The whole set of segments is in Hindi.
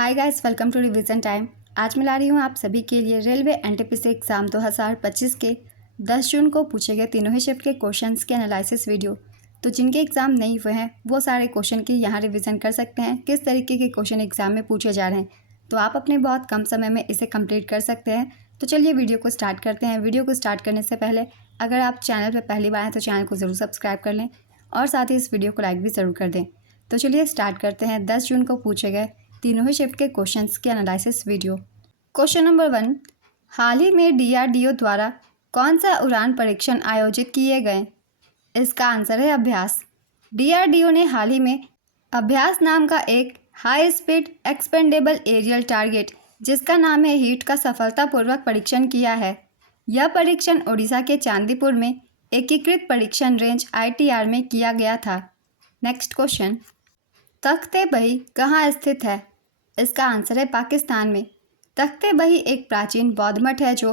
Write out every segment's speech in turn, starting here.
Hi guys, welcome to revision time. आज मैं ला रही हूँ आप सभी के लिए रेलवे एनटीपीसी एग्ज़ाम 2025 के 10 जून को पूछे गए तीनों ही शिफ्ट के क्वेश्चंस के एनालिसिस वीडियो। तो जिनके एग्ज़ाम नहीं हुए हैं वो सारे क्वेश्चन की यहाँ रिवीजन कर सकते हैं, किस तरीके के क्वेश्चन एग्ज़ाम में पूछे जा रहे हैं, तो आप अपने बहुत कम समय में इसे कंप्लीट कर सकते हैं। तो चलिए वीडियो को स्टार्ट करते हैं। वीडियो को स्टार्ट करने से पहले अगर आप चैनल पर पहली बार हैं तो चैनल को ज़रूर सब्सक्राइब कर लें और साथ ही इस वीडियो को लाइक भी ज़रूर कर दें। तो चलिए स्टार्ट करते हैं 10 जून को पूछे गए तीनों ही शिफ्ट के क्वेश्चंस के एनालिसिस वीडियो। क्वेश्चन नंबर 1, हाल ही में डीआरडीओ द्वारा कौन सा उड़ान परीक्षण आयोजित किए गए? इसका आंसर है अभ्यास। डीआरडीओ ने हाल ही में अभ्यास नाम का एक high speed expendable aerial target जिसका नाम है हीट का सफलतापूर्वक परीक्षण किया है। यह परीक्षण ओडिशा के चांदीपुर में एकीकृत परीक्षण रेंज ITR में किया गया था। नेक्स्ट क्वेश्चन, तख्ते बही कहाँ स्थित है? इसका आंसर है पाकिस्तान में। तख्ते बही एक प्राचीन बौद्ध मठ है जो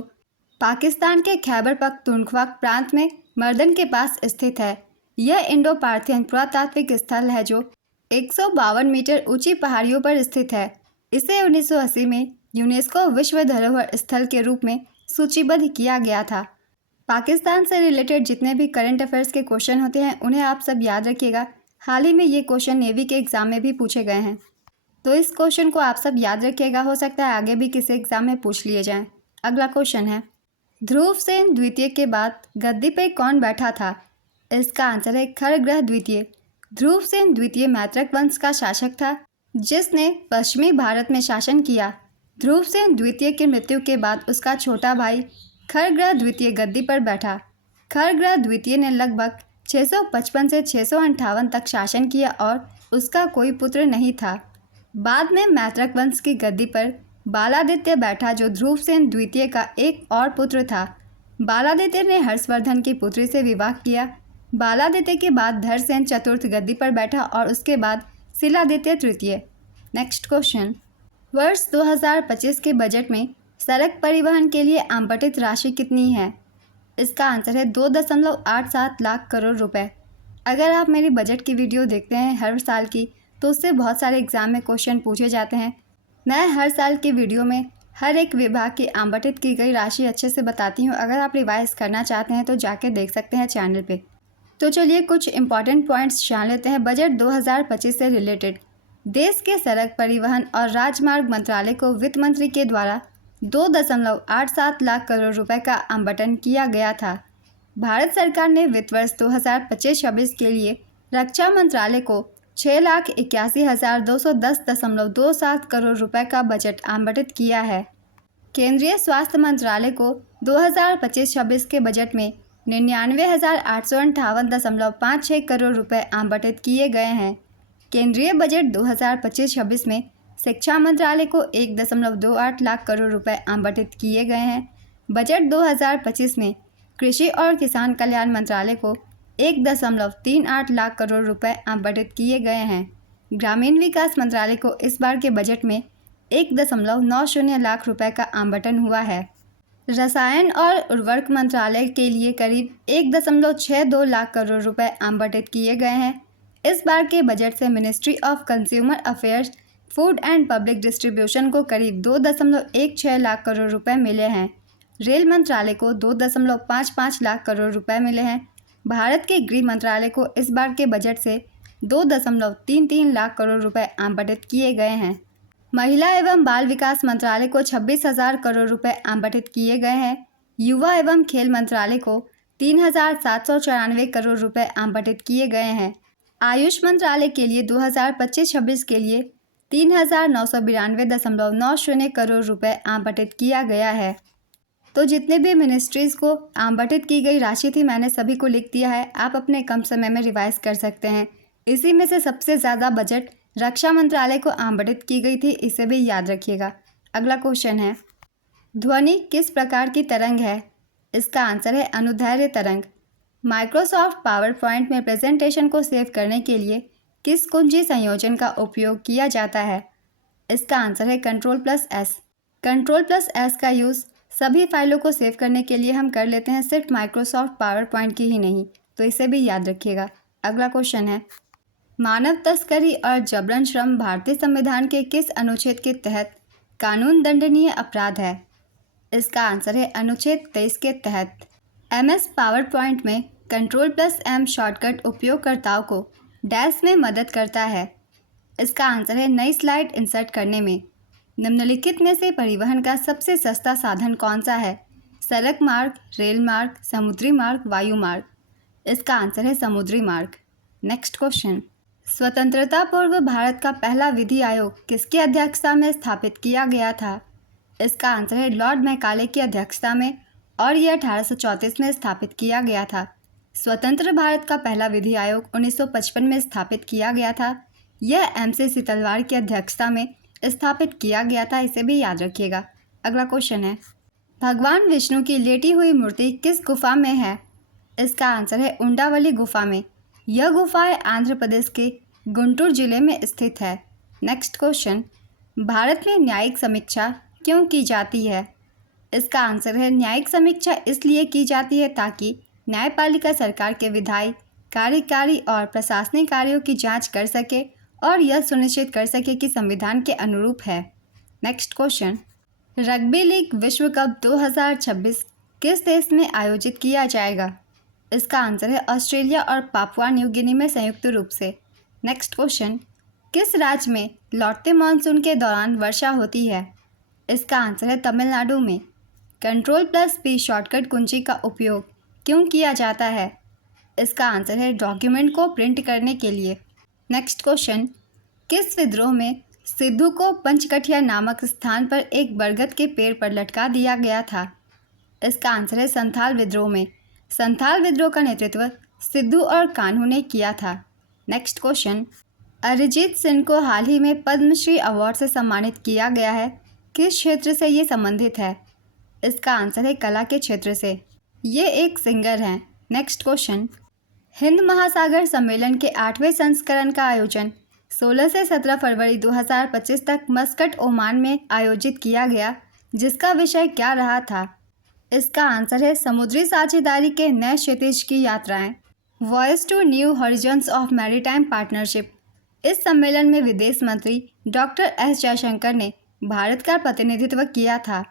पाकिस्तान के खैबर पख्तूनख्वा प्रांत में मर्दन के पास स्थित है। यह इंडो पार्थियन पुरातात्विक स्थल है जो 152 मीटर ऊंची पहाड़ियों पर स्थित है। इसे 1980 में यूनेस्को विश्व धरोहर स्थल के रूप में सूचीबद्ध किया गया था। पाकिस्तान से रिलेटेड जितने भी करंट अफेयर्स के क्वेश्चन होते हैं उन्हें आप सब याद रखिएगा। हाल ही में ये क्वेश्चन नेवी के एग्ज़ाम में भी पूछे गए हैं, तो इस क्वेश्चन को आप सब याद रखिएगा। हो सकता है आगे भी किसी एग्ज़ाम में पूछ लिए जाएं। अगला क्वेश्चन है, ध्रुव सेन द्वितीय के बाद गद्दी पर कौन बैठा था? इसका आंसर है खरग्रह द्वितीय। ध्रुव सेन द्वितीय मैत्रक वंश का शासक था जिसने पश्चिमी भारत में शासन किया। ध्रुव सेन द्वितीय की मृत्यु के बाद उसका छोटा भाई खरग्रह द्वितीय गद्दी पर बैठा। खरग्रह द्वितीय ने लगभग 655 से 658 तक शासन किया और उसका कोई पुत्र नहीं था। बाद में मैत्रक वंश की गद्दी पर बालादित्य बैठा जो ध्रुव सेन द्वितीय का एक और पुत्र था। बालादित्य ने हर्षवर्धन की पुत्री से विवाह किया। बालादित्य के बाद धरसेन चतुर्थ गद्दी पर बैठा और उसके बाद शिलादित्य तृतीय। नेक्स्ट क्वेश्चन, वर्ष 2025 के बजट में सड़क परिवहन के लिए आवंटित राशि कितनी है? इसका आंसर है 2.87 लाख करोड़ रुपए। अगर आप मेरी बजट की वीडियो देखते हैं हर साल की तो उससे बहुत सारे एग्ज़ाम में क्वेश्चन पूछे जाते हैं। मैं हर साल की वीडियो में हर एक विभाग की आवंटित की गई राशि अच्छे से बताती हूँ। अगर आप रिवाइज करना चाहते हैं तो जाके देख सकते हैं चैनल पे। तो चलिए कुछ इंपॉर्टेंट पॉइंट्स जान लेते हैं बजट 2025 से रिलेटेड। देश के सड़क परिवहन और राजमार्ग मंत्रालय को वित्त मंत्री के द्वारा 2.87 लाख करोड़ रुपए का आवंटन किया गया था। भारत सरकार ने वित्त वर्ष 2025-26 के लिए रक्षा मंत्रालय को 6,81,210.27 करोड़ रुपए का बजट आवंटित किया है। केंद्रीय स्वास्थ्य मंत्रालय को 2025-26 के बजट में 99,858.56 करोड़ रुपए आवंटित किए गए हैं। केंद्रीय बजट 2025-26 में शिक्षा मंत्रालय को 1.28 लाख करोड़ रुपए आवंटित किए गए हैं। बजट 2025 में कृषि और किसान कल्याण मंत्रालय को 1.38 लाख करोड़ रुपए आवंटित किए गए हैं। ग्रामीण विकास मंत्रालय को इस बार के बजट में 1.90 लाख रुपए का आवंटन हुआ है। रसायन और उर्वरक मंत्रालय के लिए करीब 1.62 लाख करोड़ रुपए आवंटित किए गए हैं। इस बार के बजट से ministry of consumer affairs, food and public distribution को करीब 2.16 लाख करोड़ रुपए मिले हैं। रेल मंत्रालय को 2.55 लाख करोड़ रुपए मिले हैं। भारत के गृह मंत्रालय को इस बार के बजट से 2.33 लाख करोड़ रुपए आवंटित किए गए हैं। महिला एवं बाल विकास मंत्रालय को 26,000 करोड़ रुपए आवंटित किए गए हैं। युवा एवं खेल मंत्रालय को 3,794 करोड़ रुपए आवंटित किए गए हैं। आयुष मंत्रालय के लिए 2025-26 के लिए 3,992.90 करोड़ रुपए आवंटित किया गया है। तो जितने भी मिनिस्ट्रीज़ को आवंटित की गई राशि थी मैंने सभी को लिख दिया है, आप अपने कम समय में रिवाइज कर सकते हैं। इसी में से सबसे ज़्यादा बजट रक्षा मंत्रालय को आवंटित की गई थी, इसे भी याद रखिएगा। अगला क्वेश्चन है, ध्वनि किस प्रकार की तरंग है? इसका आंसर है अनुदैर्ध्य तरंग। माइक्रोसॉफ्ट पावर पॉइंट में प्रेजेंटेशन को सेव करने के लिए किस कुंजी संयोजन का उपयोग किया जाता है? इसका आंसर है Ctrl+S। Ctrl+S का यूज़ सभी फाइलों को सेव करने के लिए हम कर लेते हैं, सिर्फ माइक्रोसॉफ्ट पावर पॉइंट की ही नहीं, तो इसे भी याद रखिएगा। अगला क्वेश्चन है, मानव तस्करी और जबरन श्रम भारतीय संविधान के किस अनुच्छेद के तहत कानून दंडनीय अपराध है? इसका आंसर है अनुच्छेद 23 के तहत। MS पावर पॉइंट में Ctrl+M शॉर्टकट उपयोगकर्ताओं को डैश में मदद करता है। इसका आंसर है नई स्लाइड इंसर्ट करने में। निम्नलिखित में से परिवहन का सबसे सस्ता साधन कौन सा है? सड़क मार्ग, रेल मार्ग, समुद्री मार्ग, वायु मार्ग। इसका आंसर है समुद्री मार्ग। नेक्स्ट क्वेश्चन, स्वतंत्रता पूर्व भारत का पहला विधि आयोग किसकी अध्यक्षता में स्थापित किया गया था? इसका आंसर है लॉर्ड मैकाले की अध्यक्षता में, और यह 1834 में स्थापित किया गया था। स्वतंत्र भारत का पहला विधि आयोग 1955 में स्थापित किया गया था। यह MC तलवार की अध्यक्षता में स्थापित किया गया था, इसे भी याद रखिएगा। अगला क्वेश्चन है, भगवान विष्णु की लेटी हुई मूर्ति किस गुफा में है? इसका आंसर है उंडावली गुफा में। यह गुफाएं आंध्र प्रदेश के गुंटूर जिले में स्थित है। नेक्स्ट क्वेश्चन, भारत में न्यायिक समीक्षा क्यों की जाती है? इसका आंसर है न्यायिक समीक्षा इसलिए की जाती है ताकि न्यायपालिका सरकार के विधायी, कार्यकारी और प्रशासनिक कार्यों की जांच कर सके और यह सुनिश्चित कर सके कि संविधान के अनुरूप है। नेक्स्ट क्वेश्चन, रग्बी लीग विश्व कप 2026 किस देश में आयोजित किया जाएगा? इसका आंसर है ऑस्ट्रेलिया और पापुआ न्यू गिनी में संयुक्त रूप से। नेक्स्ट क्वेश्चन, किस राज्य में लौटते मानसून के दौरान वर्षा होती है? इसका आंसर है तमिलनाडु में। Ctrl+P शॉर्टकट कुंजी का उपयोग क्यों किया जाता है? इसका आंसर है डॉक्यूमेंट को प्रिंट करने के लिए। नेक्स्ट क्वेश्चन, किस विद्रोह में सिद्धू को पंचकठिया नामक स्थान पर एक बरगद के पेड़ पर लटका दिया गया था? इसका आंसर है संथाल विद्रोह में। संथाल विद्रोह का नेतृत्व सिद्धू और कान्हू ने किया था। नेक्स्ट क्वेश्चन, अरिजीत सिंह को हाल ही में पद्मश्री अवार्ड से सम्मानित किया गया है। किस क्षेत्र से ये संबंधित है? इसका आंसर है कला के क्षेत्र से। ये एक सिंगर हैं। नेक्स्ट क्वेश्चन, हिंद महासागर सम्मेलन के 8वें संस्करण का आयोजन 16 से 17 फरवरी 2025 तक मस्कट, ओमान में आयोजित किया गया, जिसका विषय क्या रहा था? इसका आंसर है समुद्री साझेदारी के नए क्षितिज की यात्राएं, voice to new horizons of maritime partnership. इस सम्मेलन में विदेश मंत्री डॉक्टर S जयशंकर ने भारत का प्रतिनिधित्व किया था।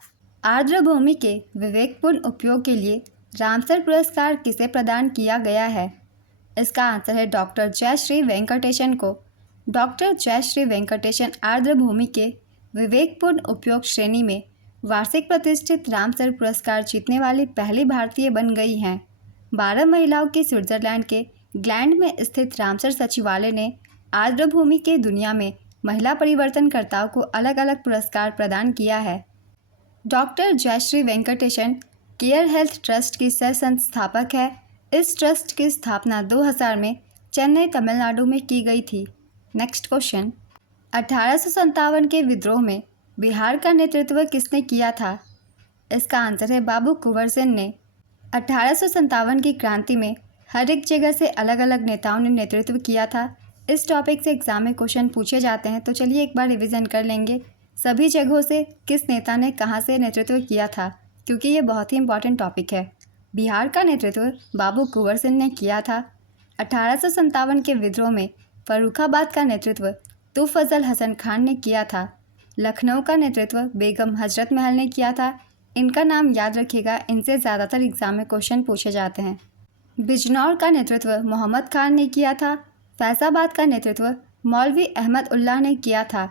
आर्द्र भूमि के विवेकपूर्ण उपयोग के लिए रामसर पुरस्कार किसे प्रदान किया गया है? इसका आंसर है डॉक्टर जयश्री वेंकटेशन को। डॉक्टर जयश्री वेंकटेशन आर्द्र भूमि के विवेकपूर्ण उपयोग श्रेणी में वार्षिक प्रतिष्ठित रामसर पुरस्कार जीतने वाली पहली भारतीय बन गई हैं। 12 महिलाओं की स्विट्जरलैंड के ग्लैंड में स्थित रामसर सचिवालय ने आर्द्र भूमि के दुनिया में महिला परिवर्तनकर्ताओं को अलग अलग पुरस्कार प्रदान किया है। Doctor Jayashree Venkatesan care health trust की सह संस्थापक है। इस ट्रस्ट की स्थापना 2000 में चेन्नई, तमिलनाडु में की गई थी। नेक्स्ट क्वेश्चन, 1857 के विद्रोह में बिहार का नेतृत्व किसने किया था? इसका आंसर है बाबू कुंवर सिंह ने। 1857 की क्रांति में हर एक जगह से अलग अलग नेताओं ने नेतृत्व किया था। इस टॉपिक से एग्जाम में क्वेश्चन पूछे जाते हैं, तो चलिए एक बार रिवीजन कर लेंगे। सभी जगहों से किस नेता ने कहां से नेतृत्व किया था, क्योंकि ये बहुत ही इंपॉर्टेंट टॉपिक है। बिहार का नेतृत्व बाबू कुंवर सिंह ने किया था। 1857 के विद्रोह में फर्रुखाबाद का नेतृत्व तुफजल हसन खान ने किया था। लखनऊ का नेतृत्व बेगम हजरत महल ने किया था। इनका नाम याद रखिएगा, इनसे ज़्यादातर एग्जाम में क्वेश्चन पूछे जाते हैं। बिजनौर का नेतृत्व मोहम्मद खान ने किया था। फैज़ाबाद का नेतृत्व मौलवी अहमद उल्लाह ने किया था।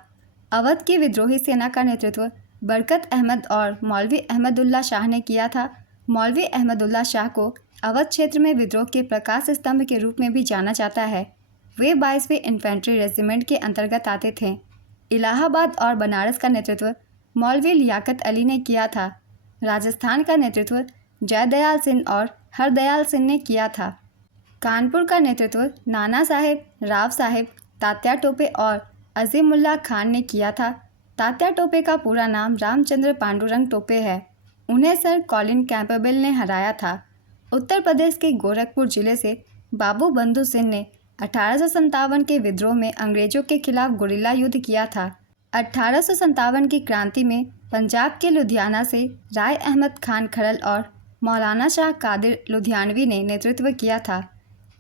अवध की विद्रोही सेना का नेतृत्व बरकत अहमद और मौलवी अहमदुल्ला शाह ने किया था। मौलवी अहमदुल्ला शाह को अवध क्षेत्र में विद्रोह के प्रकाश स्तंभ के रूप में भी जाना जाता है। वे 22वीं इन्फेंट्री रेजिमेंट के अंतर्गत आते थे। इलाहाबाद और बनारस का नेतृत्व मौलवी लियाकत अली ने किया था। राजस्थान का नेतृत्व जयदयाल सिंह और हरदयाल सिंह ने किया था। कानपुर का नेतृत्व नाना साहेब, राव साहेब, तात्या टोपे और अजीमुल्लाह खान ने किया था। तात्या टोपे का पूरा नाम रामचंद्र पांडुरंग टोपे है। उन्हें सर कॉलिन कैंपबेल ने हराया था। उत्तर प्रदेश के गोरखपुर जिले से बाबू बंधु सिंह ने 1857 के विद्रोह में अंग्रेजों के खिलाफ गुरिल्ला युद्ध किया था। 1857 की क्रांति में पंजाब के लुधियाना से राय अहमद खान खरल और मौलाना शाह कादिर लुधियानवी ने नेतृत्व किया था।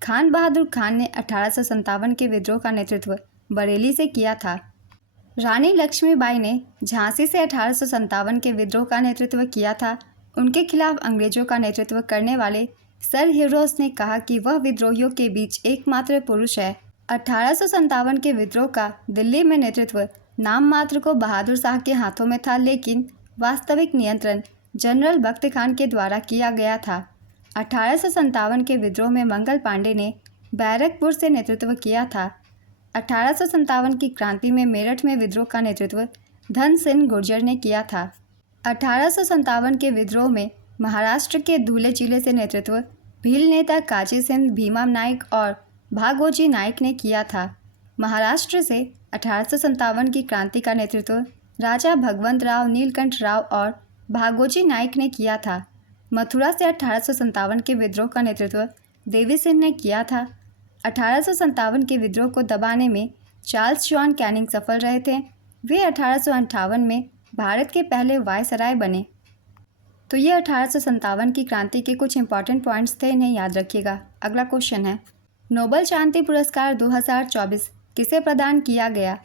खान बहादुर खान ने 1857 के विद्रोह का नेतृत्व बरेली से किया था। रानी लक्ष्मीबाई ने झांसी से 1857 के विद्रोह का नेतृत्व किया था। उनके खिलाफ अंग्रेजों का नेतृत्व करने वाले सर ह्यूरोस ने कहा कि वह विद्रोहियों के बीच एकमात्र पुरुष है। 1857 के विद्रोह का दिल्ली में नेतृत्व नाम मात्र को बहादुर शाह के हाथों में था, लेकिन वास्तविक नियंत्रण जनरल बख्त खान के द्वारा किया गया था। 1857 के विद्रोह में मंगल पांडे ने बैरकपुर से नेतृत्व किया था। 1857 की क्रांति में मेरठ में विद्रोह का नेतृत्व धन सिंह गुर्जर ने किया था। 1857 के विद्रोह में महाराष्ट्र के धुले जिले से नेतृत्व भील नेता काजी सिंह भीमा नाइक और भागोजी नाइक ने किया था। महाराष्ट्र से 1857 की क्रांति का नेतृत्व राजा भगवंत राव नीलकंठ राव और भागोजी नाइक ने किया था। मथुरा से 1857 के विद्रोह का नेतृत्व देवी सिंह ने किया था। 1857 के विद्रोह को दबाने में चार्ल्स जॉन कैनिंग सफल रहे थे। वे 1858 में भारत के पहले वायसराय बने। तो ये 1857 की क्रांति के कुछ इंपॉर्टेंट पॉइंट्स थे, इन्हें याद रखिएगा। अगला क्वेश्चन है, नोबेल शांति पुरस्कार 2024 किसे प्रदान किया गया?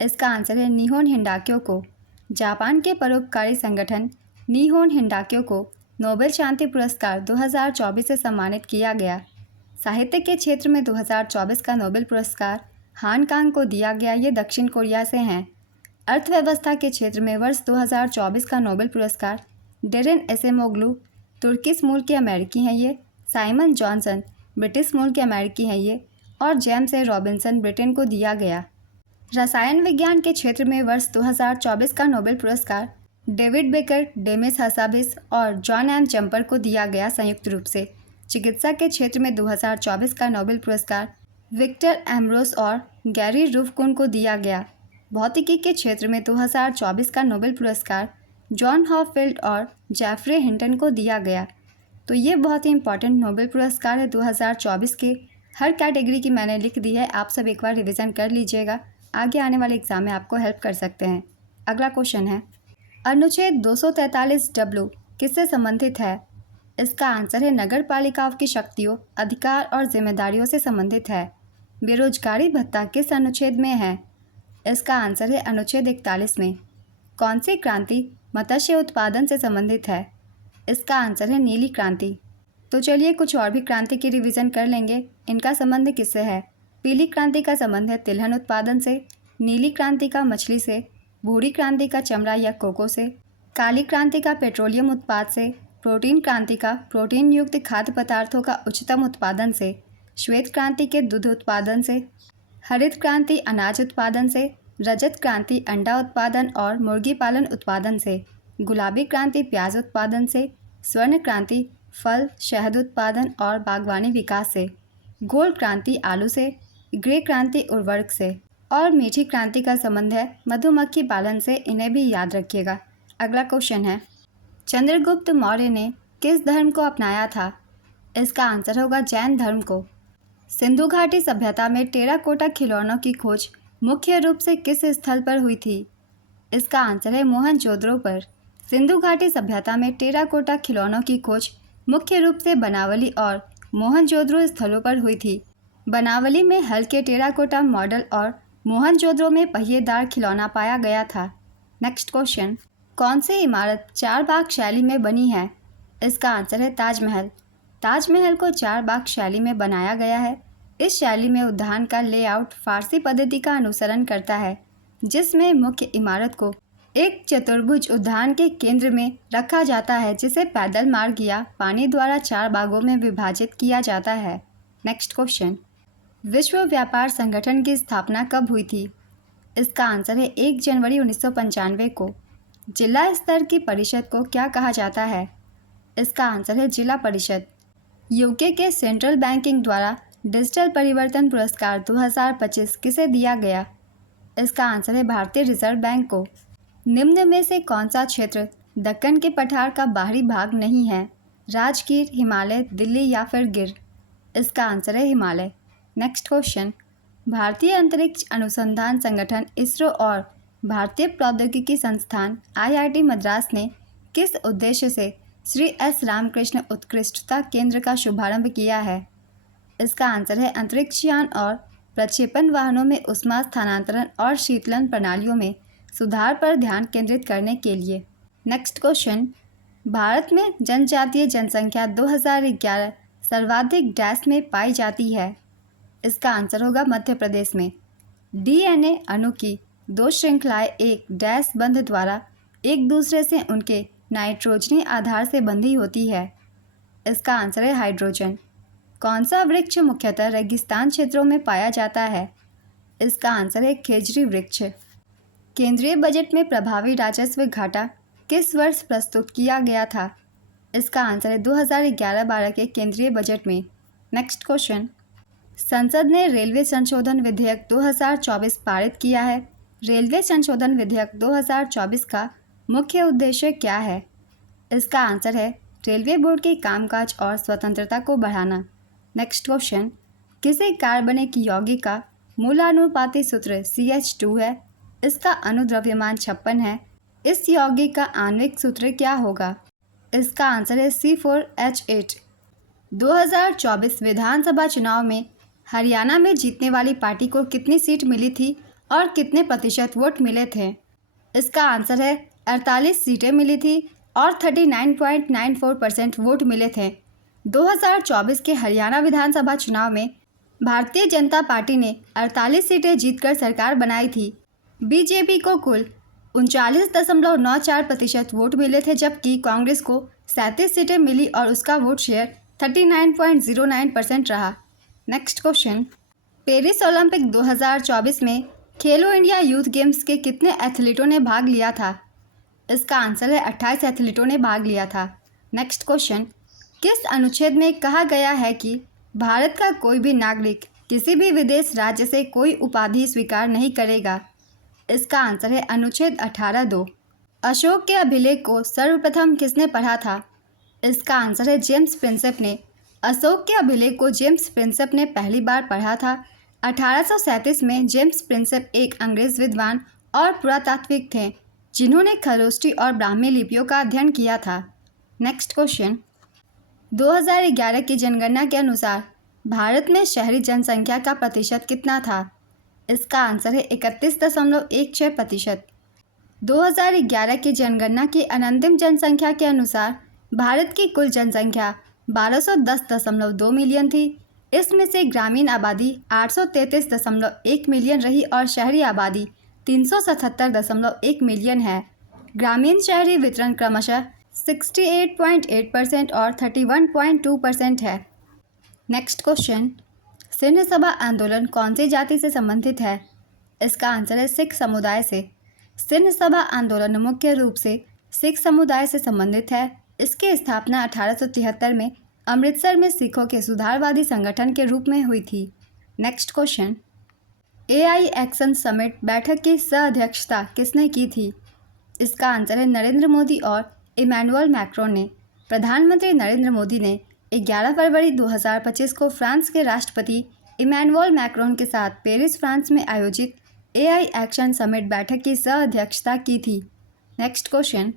इसका आंसर है निहोन हिंडाक्यो को। जापान के परोपकारी संगठन निहोन हिंडाक्यो को नोबेल शांति पुरस्कार 2024 से सम्मानित किया गया। साहित्य के क्षेत्र में 2024 का नोबेल पुरस्कार हान कांग को दिया गया। ये दक्षिण कोरिया से हैं। अर्थव्यवस्था के क्षेत्र में वर्ष 2024 का नोबेल पुरस्कार डेरेन एसेमोग्लू तुर्किश मूल के अमेरिकी हैं ये, साइमन जॉनसन ब्रिटिश मूल के अमेरिकी हैं ये, और जेम्स ए रॉबिन्सन ब्रिटेन को दिया गया। रसायन विज्ञान के क्षेत्र में वर्ष 2024 का नोबेल पुरस्कार डेविड बेकर, डेमिस हसाबिस और जॉन एम जम्पर को दिया गया संयुक्त रूप से। चिकित्सा के क्षेत्र में 2024 का नोबेल पुरस्कार विक्टर एम्ब्रोस और गैरी रूफकुन को दिया गया। भौतिकी के क्षेत्र में 2024 का नोबेल पुरस्कार जॉन हॉफील्ड और जेफरे हिंटन को दिया गया। तो ये बहुत ही इंपॉर्टेंट नोबेल पुरस्कार है 2024 के। हर कैटेगरी की मैंने लिख दी है, आप सब एक बार रिवीजन कर लीजिएगा, आगे आने वाले एग्जाम में आपको हेल्प कर सकते हैं। अगला क्वेश्चन है, अनुच्छेद 243W किससे संबंधित है? इसका आंसर है नगर पालिकाओं की शक्तियों, अधिकार और जिम्मेदारियों से संबंधित है। बेरोजगारी भत्ता किस अनुच्छेद में है? इसका आंसर है अनुच्छेद 41 में। कौन सी क्रांति मत्स्य उत्पादन से संबंधित है? इसका आंसर है नीली क्रांति। तो चलिए कुछ और भी क्रांति की रिवीजन कर लेंगे। इनका संबंध किससे है? पीली क्रांति का संबंध है तिलहन उत्पादन से, नीली क्रांति का मछली से, भूरी क्रांति का चमड़ा या कोको से, काली क्रांति का पेट्रोलियम उत्पाद से, प्रोटीन क्रांति का प्रोटीन युक्त खाद्य पदार्थों का उच्चतम उत्पादन से, श्वेत क्रांति के दूध उत्पादन से, हरित क्रांति अनाज उत्पादन से, रजत क्रांति अंडा उत्पादन और मुर्गी पालन उत्पादन से, गुलाबी क्रांति प्याज उत्पादन से, स्वर्ण क्रांति फल शहद उत्पादन और बागवानी विकास से, गोल्ड क्रांति आलू से, ग्रे क्रांति उर्वरक से, और मीठी क्रांति का संबंध है मधुमक्खी पालन से। इन्हें भी याद रखिएगा। अगला क्वेश्चन है, चंद्रगुप्त मौर्य ने किस धर्म को अपनाया था? इसका आंसर होगा जैन धर्म को। सिंधु घाटी सभ्यता में टेराकोटा खिलौनों की खोज मुख्य रूप से किस स्थल पर हुई थी? इसका आंसर है मोहनजोदड़ो पर। सिंधु घाटी सभ्यता में टेराकोटा खिलौनों की खोज मुख्य रूप से बनावली और मोहनजोदड़ो स्थलों पर हुई थी। बनावली में हल्के टेराकोटा मॉडल और मोहनजोदड़ो में पहिएदार खिलौना पाया गया था। नेक्स्ट क्वेश्चन, कौन सी इमारत चार बाग शैली में बनी है? इसका आंसर है ताजमहल। ताजमहल को चार बाग शैली में बनाया गया है। इस शैली में उद्यान का लेआउट फारसी पद्धति का अनुसरण करता है, जिसमें मुख्य इमारत को एक चतुर्भुज उद्यान के केंद्र में रखा जाता है, जिसे पैदल मार्ग या पानी द्वारा चार बागों में विभाजित किया जाता है। नेक्स्ट क्वेश्चन, विश्व व्यापार संगठन की स्थापना कब हुई थी? इसका आंसर है 1 जनवरी 1995 को। जिला स्तर की परिषद को क्या कहा जाता है? इसका आंसर है जिला परिषद। यूके के सेंट्रल बैंकिंग द्वारा डिजिटल परिवर्तन पुरस्कार 2025 किसे दिया गया? इसका आंसर है भारतीय रिजर्व बैंक को। निम्न में से कौन सा क्षेत्र दक्कन के पठार का बाहरी भाग नहीं है? राजगीर, हिमालय, दिल्ली या फिर गिर? इसका आंसर है हिमालय। नेक्स्ट क्वेश्चन, भारतीय अंतरिक्ष अनुसंधान संगठन इसरो और भारतीय प्रौद्योगिकी संस्थान IIT मद्रास ने किस उद्देश्य से श्री S. रामकृष्ण उत्कृष्टता केंद्र का शुभारंभ किया है? इसका आंसर है अंतरिक्ष यान और प्रक्षेपण वाहनों में ऊष्मा स्थानांतरण और शीतलन प्रणालियों में सुधार पर ध्यान केंद्रित करने के लिए। नेक्स्ट क्वेश्चन, भारत में जनजातीय जनसंख्या 2011 सर्वाधिक डैश में पाई जाती है। इसका आंसर होगा मध्य प्रदेश में। डीएनए अणु की दो श्रृंखलाएं एक डैश बंध द्वारा एक दूसरे से उनके नाइट्रोजनी आधार से बंधी होती है। इसका आंसर है हाइड्रोजन। कौन सा वृक्ष मुख्यतः रेगिस्तान क्षेत्रों में पाया जाता है। इसका आंसर है खेजड़ी वृक्ष। केंद्रीय बजट में प्रभावी राजस्व घाटा किस वर्ष प्रस्तुत किया गया था। इसका आंसर है 2011-12 के केंद्रीय बजट में। नेक्स्ट क्वेश्चन, संसद ने रेलवे संशोधन विधेयक 2024 पारित किया है। रेलवे संशोधन विधेयक 2024 का मुख्य उद्देश्य क्या है। इसका आंसर है रेलवे बोर्ड के कामकाज और स्वतंत्रता को बढ़ाना। नेक्स्ट क्वेश्चन, किसी कार्बनिक यौगिक का मूलानुपाती सूत्र CH2 है। इसका अनुद्रव्यमान 56 है। इस यौगिक का आणविक सूत्र क्या होगा। इसका आंसर है C4H8। 2024 विधानसभा चुनाव में हरियाणा में जीतने वाली पार्टी को कितनी सीट मिली थी और कितने प्रतिशत वोट मिले थे। इसका आंसर है 48 सीटें मिली थी और 39.94% वोट मिले थे। 2024 के हरियाणा विधानसभा चुनाव में भारतीय जनता पार्टी ने 48 सीटें जीतकर सरकार बनाई थी। बीजेपी को कुल 39.94% वोट मिले थे, जबकि कांग्रेस को 37 सीटें मिली और उसका वोट शेयर 39.09% रहा। नेक्स्ट क्वेश्चन, पेरिस ओलंपिक 2024 में खेलो इंडिया यूथ गेम्स के कितने एथलीटों ने भाग लिया था। इसका आंसर है 28 एथलीटों ने भाग लिया था। नेक्स्ट क्वेश्चन, किस अनुच्छेद में कहा गया है कि भारत का कोई भी नागरिक किसी भी विदेश राज्य से कोई उपाधि स्वीकार नहीं करेगा। इसका आंसर है अनुच्छेद 18(2). अशोक के अभिलेख को सर्वप्रथम किसने पढ़ा था। इसका आंसर है जेम्स प्रिंसेप ने। अशोक के अभिलेख को जेम्स प्रिंसेप ने पहली बार पढ़ा था। 1837 में जेम्स प्रिंसेप एक अंग्रेज विद्वान और पुरातात्विक थे जिन्होंने खरोष्टी और ब्राह्मी लिपियों का अध्ययन किया था। नेक्स्ट क्वेश्चन, 2011 की जनगणना के अनुसार भारत में शहरी जनसंख्या का प्रतिशत कितना था। इसका आंसर है 31.16%। 2011 की जनगणना की अनंतिम जनसंख्या के अनुसार भारत की कुल जनसंख्या 1210.2 मिलियन थी। इसमें से ग्रामीण आबादी 833.1 मिलियन रही और शहरी आबादी 377.1 मिलियन है। ग्रामीण शहरी वितरण क्रमशः 68.8% और 31.2% है। नेक्स्ट क्वेश्चन, सिंध सभा आंदोलन कौन सी जाति से संबंधित है। इसका आंसर है सिख समुदाय से। सिंध सभा आंदोलन मुख्य रूप से सिख समुदाय से संबंधित है। इसकी स्थापना 1873 में अमृतसर में सिखों के सुधारवादी संगठन के रूप में हुई थी। Next question, AI action summit बैठक की सह-अध्यक्षता किसने की थी। इसका आंसर है नरेंद्र मोदी और इमैनुअल मैक्रोन ने। प्रधानमंत्री नरेंद्र मोदी ने 11 फरवरी 2025 को फ्रांस के राष्ट्रपति इमैनुअल मैक्रोन के साथ पेरिस फ्रांस में आयोजित AI एक्शन समिट बैठक की सह-अध्यक्षता की थी। नेक्स्ट क्वेश्चन,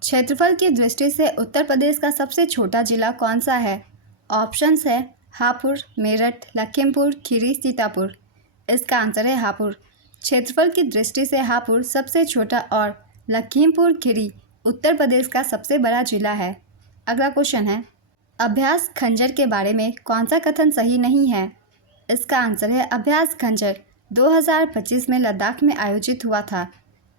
क्षेत्रफल की दृष्टि से उत्तर प्रदेश का सबसे छोटा जिला कौन सा है। ऑप्शंस है हापुड़, मेरठ, लखीमपुर खीरी, सीतापुर। इसका आंसर है हापुड़। क्षेत्रफल की दृष्टि से हापुड़ सबसे छोटा और लखीमपुर खीरी उत्तर प्रदेश का सबसे बड़ा जिला है। अगला क्वेश्चन है, अभ्यास खंजर के बारे में कौन सा कथन सही नहीं है। इसका आंसर है अभ्यास खंजर 2025 में लद्दाख में आयोजित हुआ था।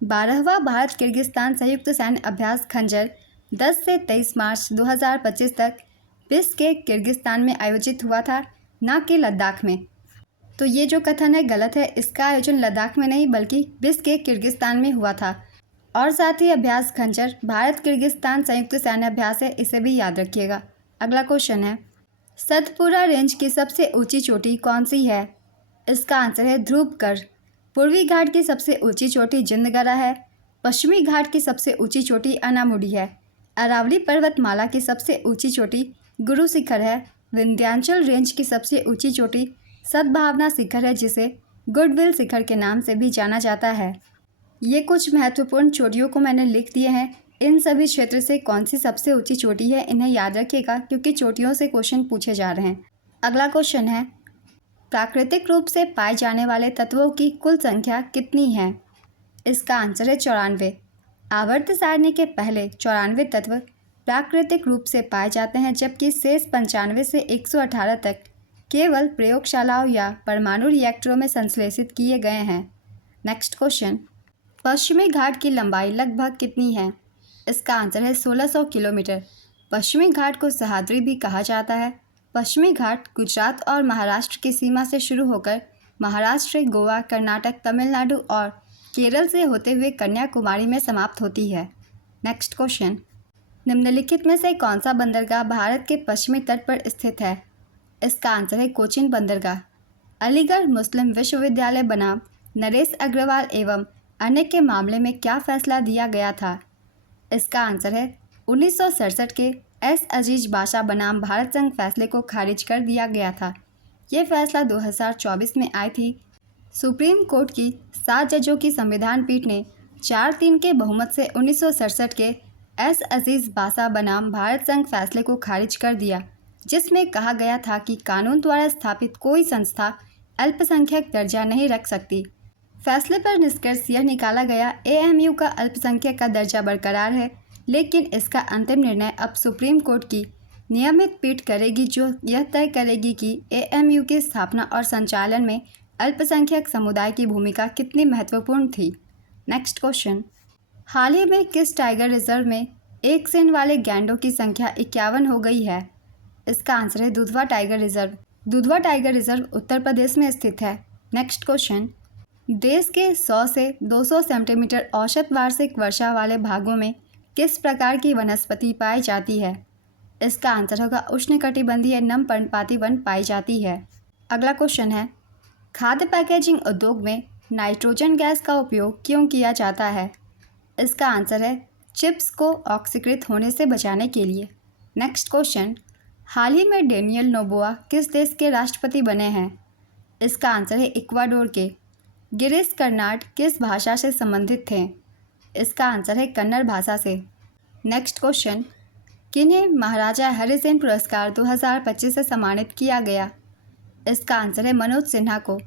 12वां भारत किर्गिस्तान संयुक्त सैन्य अभ्यास खंजर 10 से 23 मार्च 2025 तक बिस्क के किर्गिस्तान में आयोजित हुआ था, न कि लद्दाख में। तो ये जो कथन है गलत है। इसका आयोजन लद्दाख में नहीं बल्कि बिस्क के किर्गिस्तान में हुआ था। और साथ ही अभ्यास खंजर भारत किर्गिस्तान संयुक्त सैन्य अभ्यास है, इसे भी याद रखिएगा। अगला क्वेश्चन है, सतपुरा रेंज की सबसे ऊंची चोटी कौन सी है। इसका आंसर है ध्रुवगढ़। पूर्वी घाट की सबसे ऊंची चोटी जिंदगरा है। पश्चिमी घाट की सबसे ऊंची चोटी अनामुडी है। अरावली पर्वतमाला की सबसे ऊंची चोटी गुरु शिखर है। विंध्याचल रेंज की सबसे ऊंची चोटी सद्भावना शिखर है, जिसे गुडविल शिखर के नाम से भी जाना जाता है। ये कुछ महत्वपूर्ण चोटियों को मैंने लिख दिए हैं। इन सभी क्षेत्र से कौन सी सबसे ऊंची चोटी है, इन्हें याद रखिएगा क्योंकि चोटियों से क्वेश्चन पूछे जा रहे हैं। अगला क्वेश्चन है, प्राकृतिक रूप से पाए जाने वाले तत्वों की कुल संख्या कितनी है? इसका आंसर है 94। आवर्त सारणी के पहले 94 तत्व प्राकृतिक रूप से पाए जाते हैं, जबकि शेष 95 से 118 तक केवल प्रयोगशालाओं या परमाणु रिएक्टरों में संश्लेषित किए गए हैं। नेक्स्ट क्वेश्चन, पश्चिमी घाट की लंबाई लगभग कितनी है? इसका आंसर है 1600 किलोमीटर। पश्चिमी घाट को सह्याद्री भी कहा जाता है। पश्चिमी घाट गुजरात और महाराष्ट्र की सीमा से शुरू होकर महाराष्ट्र, गोवा, कर्नाटक, तमिलनाडु और केरल से होते हुए कन्याकुमारी में समाप्त होती है। नेक्स्ट क्वेश्चन, निम्नलिखित में से कौन सा बंदरगाह भारत के पश्चिमी तट पर स्थित है? इसका आंसर है कोचीन बंदरगाह। अलीगढ़ मुस्लिम विश्वविद्यालय बनाम नरेश अग्रवाल एवं अन्य के मामले में क्या फैसला दिया गया था? इसका आंसर है 1967 के एस अजीज बाशा बनाम भारत संघ फैसले को खारिज कर दिया गया था। ये फैसला 2024 में आई थी। सुप्रीम कोर्ट की 7 जजों की संविधान पीठ ने 4-3 के बहुमत से 1967 के एस अजीज बाशा बनाम भारत संघ फैसले को खारिज कर दिया, जिसमें कहा गया था कि कानून द्वारा स्थापित कोई संस्था अल्पसंख्यक दर्जा नहीं रख सकती। फैसले पर निष्कर्ष यह निकाला गया, एएमयू का अल्पसंख्यक का दर्जा बरकरार है, लेकिन इसका अंतिम निर्णय अब सुप्रीम कोर्ट की नियमित पीठ करेगी, जो यह तय करेगी कि एएमयू की स्थापना और संचालन में अल्पसंख्यक समुदाय की भूमिका कितनी महत्वपूर्ण थी। नेक्स्ट क्वेश्चन, हाल ही में किस टाइगर रिजर्व में एक सींग वाले गैंडों की संख्या 51 हो गई है? इसका आंसर है Dudhwa tiger reserve. Dudhwa tiger reserve Uttar Pradesh में स्थित है। नेक्स्ट क्वेश्चन, देश के 100 से 200 सेंटीमीटर औसत वार्षिक वर्षा वाले भागों में किस प्रकार की वनस्पति पाई जाती है? इसका आंसर होगा उष्णकटिबंधीय नम पर्णपाती वन पाई जाती है। अगला क्वेश्चन है, खाद्य पैकेजिंग उद्योग में नाइट्रोजन गैस का उपयोग क्यों किया जाता है? इसका आंसर है चिप्स को ऑक्सीकृत होने से बचाने के लिए। नेक्स्ट क्वेश्चन, हाल ही में डेनियल नोबोआ किस देश के राष्ट्रपति बने हैं? इसका आंसर है इक्वाडोर के। गिरीश कर्नाड किस भाषा से संबंधित थे? इसका आंसर है कन्नड़ भाषा से। नेक्स्ट क्वेश्चन, किन्हें महाराजा हरि सिंह पुरस्कार 2025 से सम्मानित किया गया? इसका आंसर है मनोज सिन्हा को।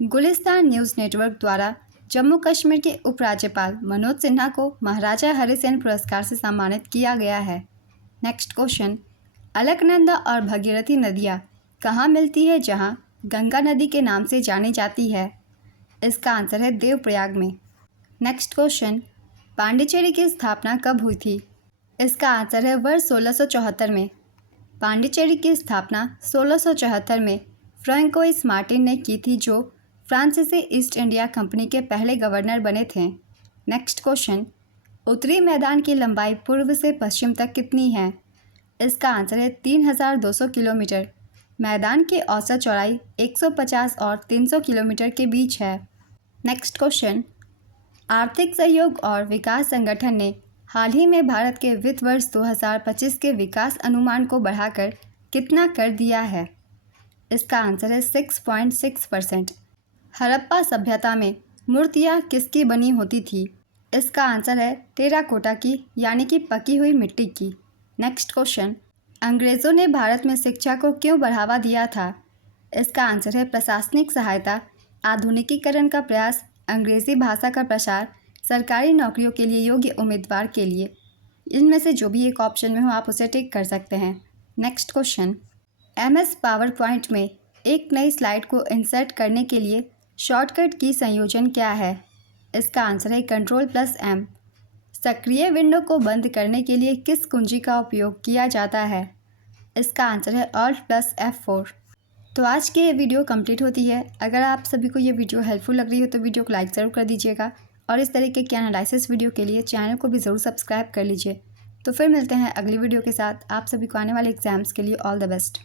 गुलिस्तान न्यूज़ नेटवर्क द्वारा जम्मू कश्मीर के उपराज्यपाल मनोज सिन्हा को महाराजा हरि सिंह पुरस्कार से सम्मानित किया गया है। नेक्स्ट क्वेश्चन, अलकनंदा और भगीरथी नदियाँ कहाँ मिलती है जहाँ गंगा नदी के नाम से जानी जाती है? इसका आंसर है देवप्रयाग में। नेक्स्ट क्वेश्चन, पांडिचेरी की स्थापना कब हुई थी? इसका आंसर है वर्ष 1674 में। पांडिचेरी की स्थापना 1674 में फ्रांकोइस मार्टिन ने की थी, जो फ्रांसीसी ईस्ट इंडिया कंपनी के पहले गवर्नर बने थे। नेक्स्ट क्वेश्चन, उत्तरी मैदान की लंबाई पूर्व से पश्चिम तक कितनी है? इसका आंसर है 3200 किलोमीटर। मैदान की औसत चौड़ाई 150 और 300 किलोमीटर के बीच है। नेक्स्ट क्वेश्चन, आर्थिक सहयोग और विकास संगठन ने हाल ही में भारत के वित्त वर्ष 2025 के विकास अनुमान को बढ़ाकर कितना कर दिया है? इसका आंसर है 6.6%। हड़प्पा सभ्यता में मूर्तियाँ किसकी बनी होती थी? इसका आंसर है टेराकोटा की, यानी कि पकी हुई मिट्टी की। नेक्स्ट क्वेश्चन, अंग्रेज़ों ने भारत में शिक्षा को क्यों बढ़ावा दिया था? इसका आंसर है प्रशासनिक सहायता, आधुनिकीकरण का प्रयास, अंग्रेज़ी भाषा का प्रसार, सरकारी नौकरियों के लिए योग्य उम्मीदवार के लिए। इनमें से जो भी एक ऑप्शन में हो आप उसे टिक कर सकते हैं। Next question, MS power point में एक नई स्लाइड को इंसर्ट करने के लिए शॉर्टकट की संयोजन क्या है? इसका आंसर है Ctrl+M। सक्रिय विंडो को बंद करने के लिए किस कुंजी का उपयोग किया जाता है? इसका आंसर है Alt+F4। तो आज की ये वीडियो कंप्लीट होती है। अगर आप सभी को ये वीडियो हेल्पफुल लग रही हो तो वीडियो को लाइक ज़रूर कर दीजिएगा और इस तरीके के एनालिसिस वीडियो के लिए चैनल को भी ज़रूर सब्सक्राइब कर लीजिए। तो फिर मिलते हैं अगली वीडियो के साथ। आप सभी को आने वाले एग्जाम्स के लिए ऑल द बेस्ट।